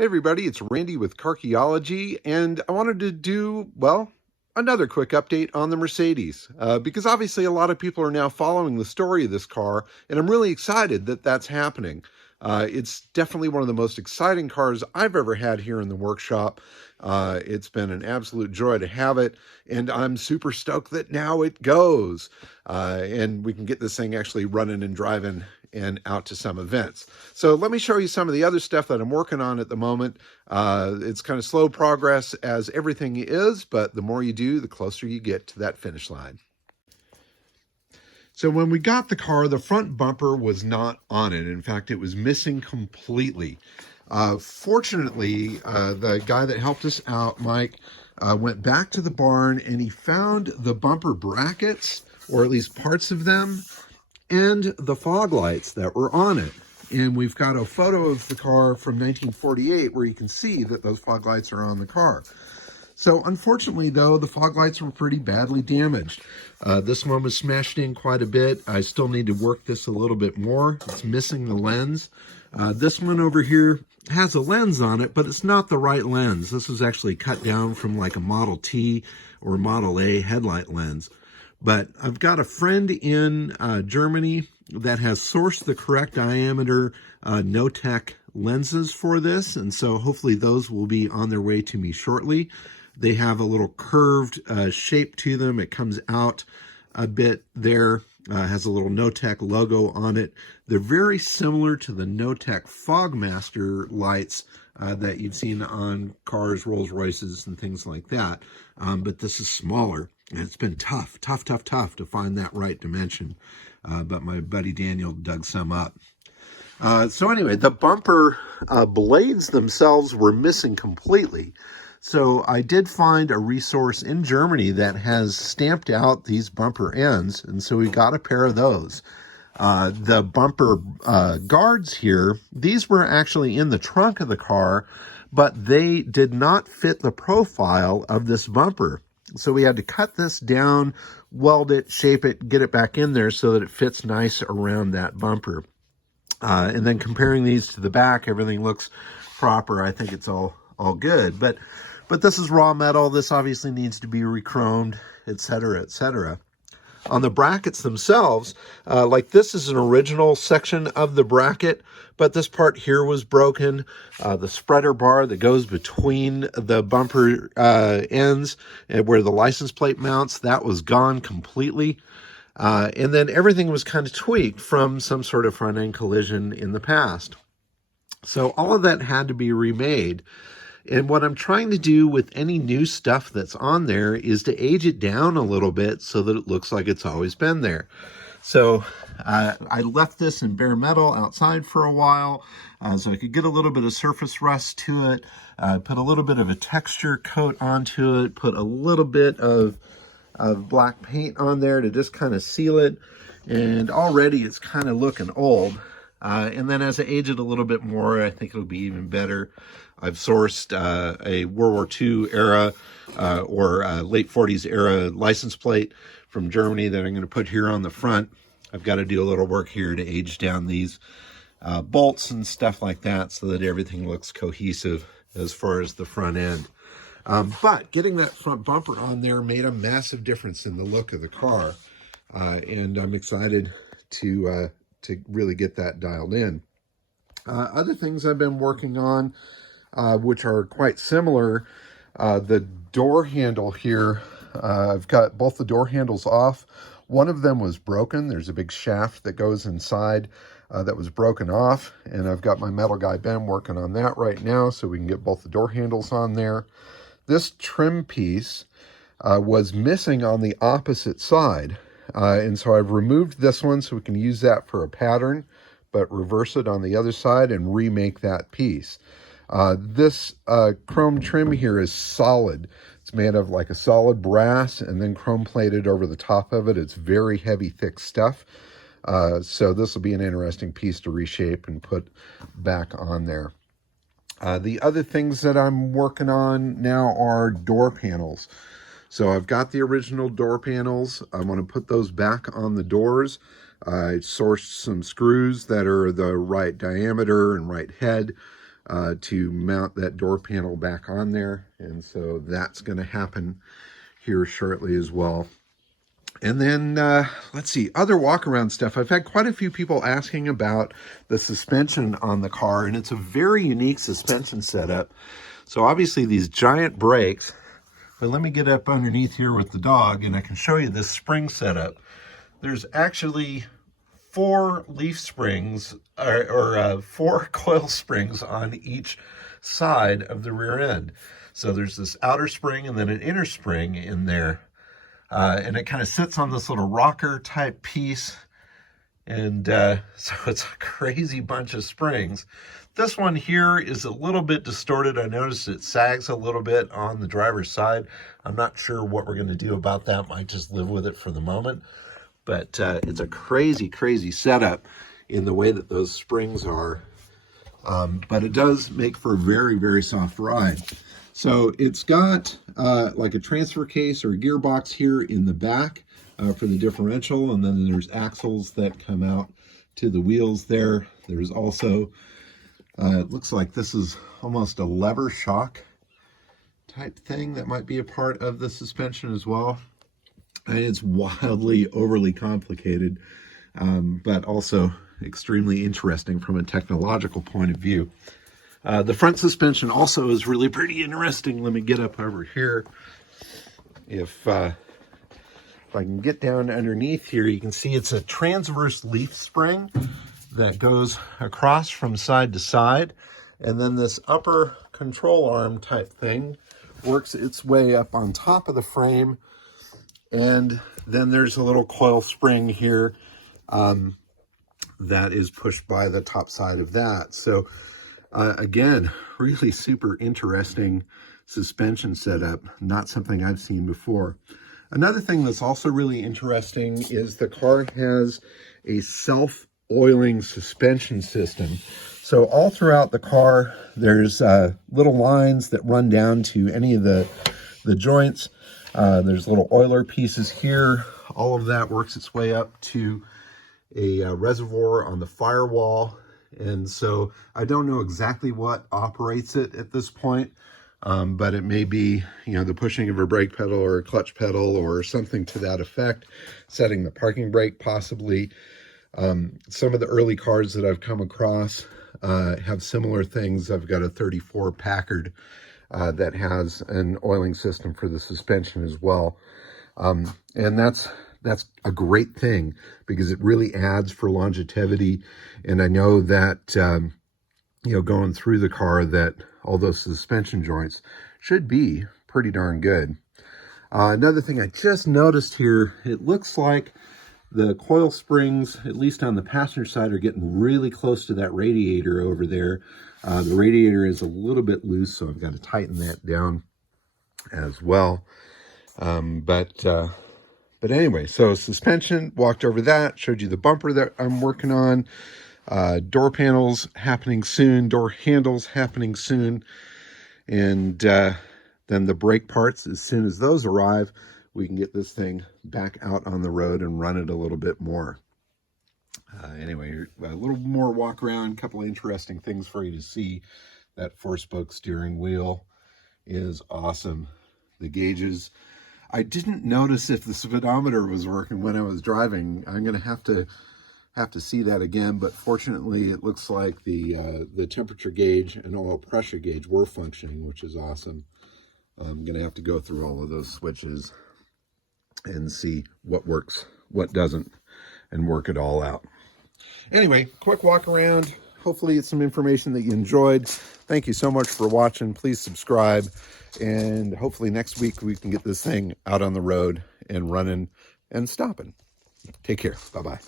Hey everybody, it's Randy with Carchaeology, and I wanted to do, well, another quick update on the Mercedes, because obviously a lot of people are now following the story of this car, and I'm really excited that that's happening. It's definitely one of the most exciting cars I've ever had here in the workshop. It's been an absolute joy to have it, and I'm super stoked that now it goes, and we can get this thing actually running and driving and out to some events. So let me show you some of the other stuff that I'm working on at the moment. It's kind of slow progress as everything is, but the more you do, the closer you get to that finish line. So when we got the car, the front bumper was not on it. In fact, it was missing completely. Fortunately, the guy that helped us out, Mike, went back to the barn and he found the bumper brackets, or at least parts of them, and the fog lights that were on it. And we've got a photo of the car from 1948 where you can see that those fog lights are on the car. So unfortunately, though, the fog lights were pretty badly damaged. This one was smashed in quite a bit. I still need to work this a little bit more. It's missing the lens. This one over here has a lens on it, but it's not the right lens. This was actually cut down from like a Model T or Model A headlight lens. But I've got a friend in Germany that has sourced the correct diameter no-tech lenses for this, and so hopefully those will be on their way to me shortly. They have a little curved shape to them. It comes out a bit there, has a little no-tech logo on it. They're very similar to the no-tech Fogmaster lights that you've seen on cars, Rolls Royces, and things like that, but this is smaller. And it's been tough to find that right dimension. But my buddy Daniel dug some up. So anyway, the bumper blades themselves were missing completely. So I did find a resource in Germany that has stamped out these bumper ends. And so we got a pair of those. The bumper guards here, these were actually in the trunk of the car, but they did not fit the profile of this bumper. So we had to cut this down, weld it, shape it, get it back in there so that it fits nice around that bumper. And then comparing these to the back, everything looks proper. I think it's all good. But this is raw metal. This obviously needs to be rechromed, etc., etc. On the brackets themselves, like this is an original section of the bracket, but this part here was broken. The spreader bar that goes between the bumper ends and where the license plate mounts, that was gone completely. And then everything was kind of tweaked from some sort of front end collision in the past. So all of that had to be remade. And what I'm trying to do with any new stuff that's on there is to age it down a little bit so that it looks like it's always been there. So I left this in bare metal outside for a while so I could get a little bit of surface rust to it, put a little bit of a texture coat onto it, put a little bit of black paint on there to just kind of seal it. And already it's kind of looking old. And then as I age it a little bit more, I think it'll be even better. I've sourced a World War II era or late 40s era license plate from Germany that I'm going to put here on the front. I've got to do a little work here to age down these bolts and stuff like that so that everything looks cohesive as far as the front end. But getting that front bumper on there made a massive difference in the look of the car. And I'm excited to really get that dialed in. Other things I've been working on, which are quite similar, the door handle here, I've got both the door handles off. One of them was broken. There's a big shaft that goes inside that was broken off, and I've got my metal guy Ben working on that right now so we can get both the door handles on there. This trim piece was missing on the opposite side, and so I've removed this one so we can use that for a pattern, but reverse it on the other side and remake that piece. This chrome trim here is solid. It's made of like a solid brass and then chrome plated over the top of it. It's very heavy, thick stuff. So this will be an interesting piece to reshape and put back on there. The other things that I'm working on now are door panels. So I've got the original door panels. I want to put those back on the doors. I sourced some screws that are the right diameter and right head. to mount that door panel back on there. And so that's going to happen here shortly as well. And then, let's see, other walk-around stuff. I've had quite a few people asking about the suspension on the car, and it's a very unique suspension setup. So obviously these giant brakes, but let me get up underneath here with the dog, and I can show you this spring setup. There's actually 4 leaf springs, or 4 coil springs on each side of the rear end. So there's this outer spring and then an inner spring in there. And it kind of sits on this little rocker type piece. And so it's a crazy bunch of springs. This one here is a little bit distorted. I noticed it sags a little bit on the driver's side. I'm not sure what we're going to do about that. Might just live with it for the moment. But it's a crazy, crazy setup in the way that those springs are. But it does make for a very, very soft ride. So it's got like a transfer case or a gearbox here in the back for the differential, and then there's axles that come out to the wheels there. There's also, it looks like this is almost a lever shock type thing that might be a part of the suspension as well. And it's wildly overly complicated, but also extremely interesting from a technological point of view. The front suspension also is really pretty interesting. Let me get up over here. If I can get down underneath here, you can see it's a transverse leaf spring that goes across from side to side. And then this upper control arm type thing works its way up on top of the frame. And then there's a little coil spring here that is pushed by the top side of that. So again, really super interesting suspension setup, not something I've seen before. Another thing that's also really interesting is the car has a self-oiling suspension system. So all throughout the car, there's little lines that run down to any of the joints. There's little oiler pieces here. All of that works its way up to a reservoir on the firewall. And so I don't know exactly what operates it at this point, but it may be, the pushing of a brake pedal or a clutch pedal or something to that effect, setting the parking brake possibly. Some of the early cars that I've come across have similar things. I've got a 34 Packard that has an oiling system for the suspension as well. And that's a great thing because it really adds for longevity. And I know that, going through the car, that all those suspension joints should be pretty darn good. Another thing I just noticed here, it looks like the coil springs, at least on the passenger side, are getting really close to that radiator over there. The radiator is a little bit loose, so I've got to tighten that down as well. But anyway, so suspension, walked over that, showed you the bumper that I'm working on. Door panels happening soon, door handles happening soon. And then the brake parts, as soon as those arrive, we can get this thing back out on the road and run it a little bit more. Anyway, a little more walk around, a couple of interesting things for you to see. That 4-spoke steering wheel is awesome. The gauges, I didn't notice if the speedometer was working when I was driving. I'm going to have to see that again, but fortunately it looks like the temperature gauge and oil pressure gauge were functioning, which is awesome. I'm going to have to go through all of those switches and see what works, what doesn't, and work it all out. Anyway, quick walk around. Hopefully it's some information that you enjoyed. Thank you so much for watching. Please subscribe. And hopefully next week we can get this thing out on the road and running and stopping. Take care. Bye-bye.